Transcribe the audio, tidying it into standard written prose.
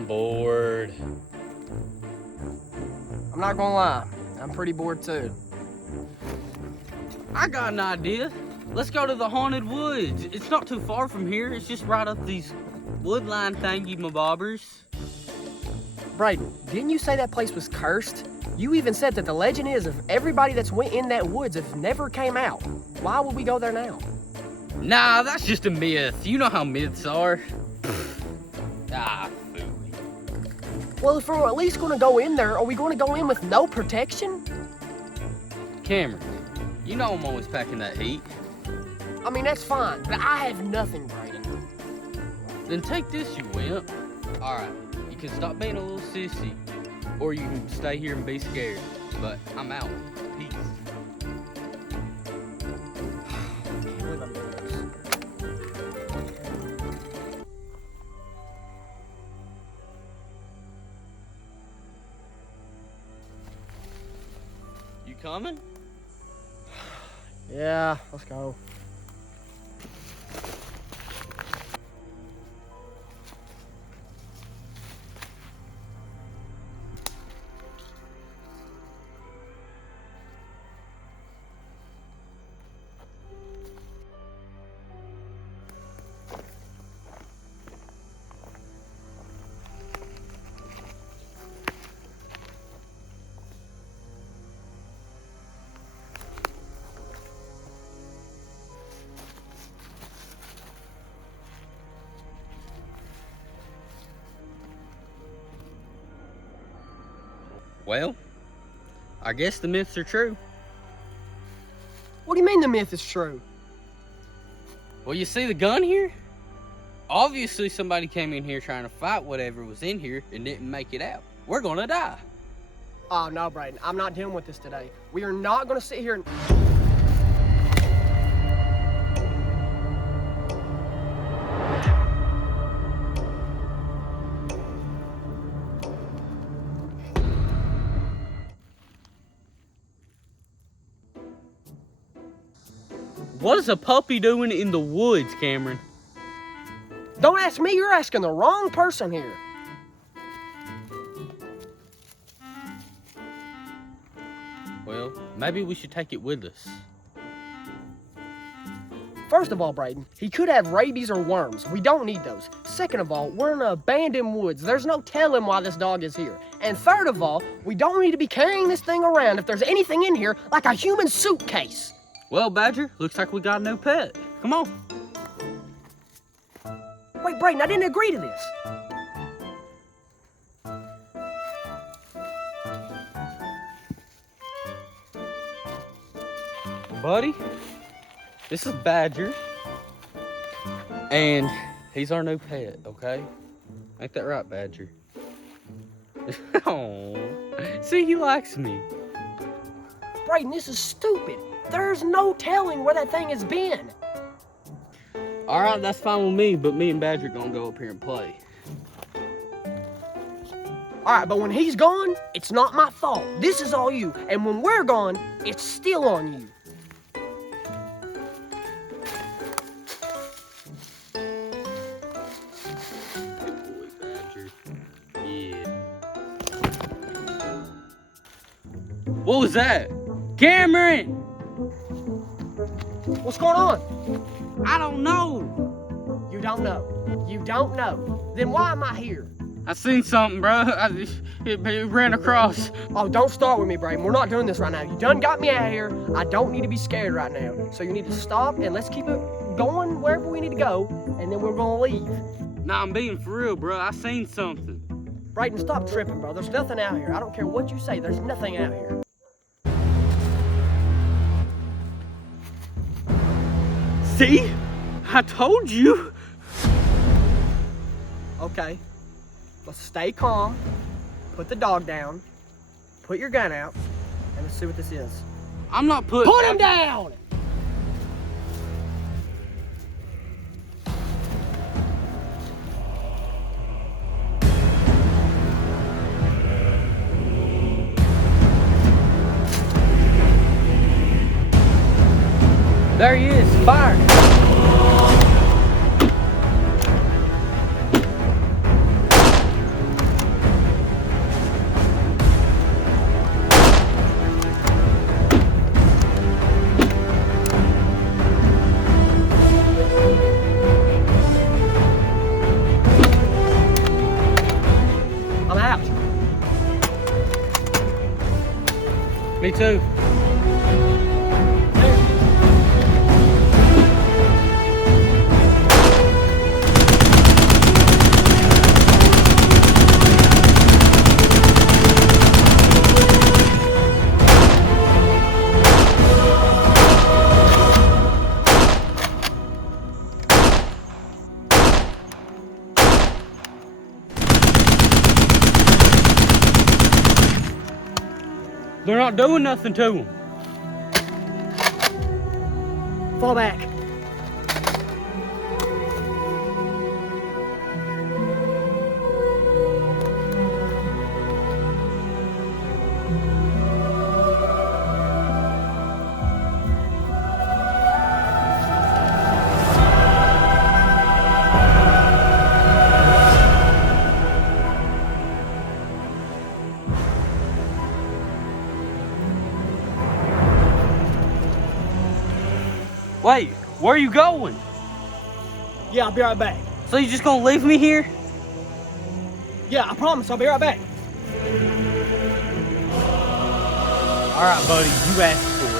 I'm bored. I'm not gonna lie, I'm pretty bored too. I got an idea. Let's go to the haunted woods. It's not too far from here. It's just right up these woodline thingy-mabobbers. Brayden, didn't you say that place was cursed? You even said that the legend is of everybody that's went in that woods have never came out. Why would we go there now? Nah, that's just a myth. You know how myths are. Phooey. Well, if we're at least gonna go in there, are we gonna go in with no protection? Cameron, you know I'm always packing that heat. I mean, that's fine, but I have nothing, Brayden. Then take this, you wimp. Alright, you can stop being a little sissy, or you can stay here and be scared. But I'm out. Peace. You coming? Yeah, let's go. Well, I guess the myths are true. What do you mean the myth is true? Well, you see the gun here? Obviously somebody came in here trying to fight whatever was in here and didn't make it out. We're gonna die. Oh, no, Brayden, I'm not dealing with this today. We are not gonna sit here and... What is a puppy doing in the woods, Cameron? Don't ask me, you're asking the wrong person here. Well, maybe we should take it with us. First of all, Brayden, he could have rabies or worms. We don't need those. Second of all, we're in abandoned woods. There's no telling why this dog is here. And third of all, we don't need to be carrying this thing around if there's anything in here like a human suitcase. Well, Badger, looks like we got a new pet. Come on. Wait, Brayden, I didn't agree to this. Buddy, this is Badger. And he's our new pet, okay? Ain't that right, Badger? Oh, see, he likes me. Brayden, this is stupid. There's no telling where that thing has been. All right, that's fine with me, but me and Badger gonna go up here and play. All right, but when he's gone, it's not my fault. This is all you. And when we're gone, it's still on you. Good boy, Badger. Yeah. What was that? Cameron! What's going on? I don't know. You don't know. You don't know. Then why am I here? I seen something, bro. It ran across. Oh, don't start with me, Brayden. We're not doing this right now. You done got me out of here. I don't need to be scared right now. So you need to stop and let's keep it going wherever we need to go, and then we're gonna leave. Nah, I'm being for real, bro. I seen something. Brayden, stop tripping, bro. There's nothing out here. I don't care what you say. There's nothing out here. See? I told you. Okay. Let's stay calm. Put the dog down. Put your gun out. And let's see what this is. I'm not putting... Put him down! There he is. Fire. Me too. They're not doing nothing to him. Fall back. Wait, where are you going? Yeah, I'll be right back. So you just gonna leave me here? Yeah, I promise I'll be right back. All right, buddy, you asked for it.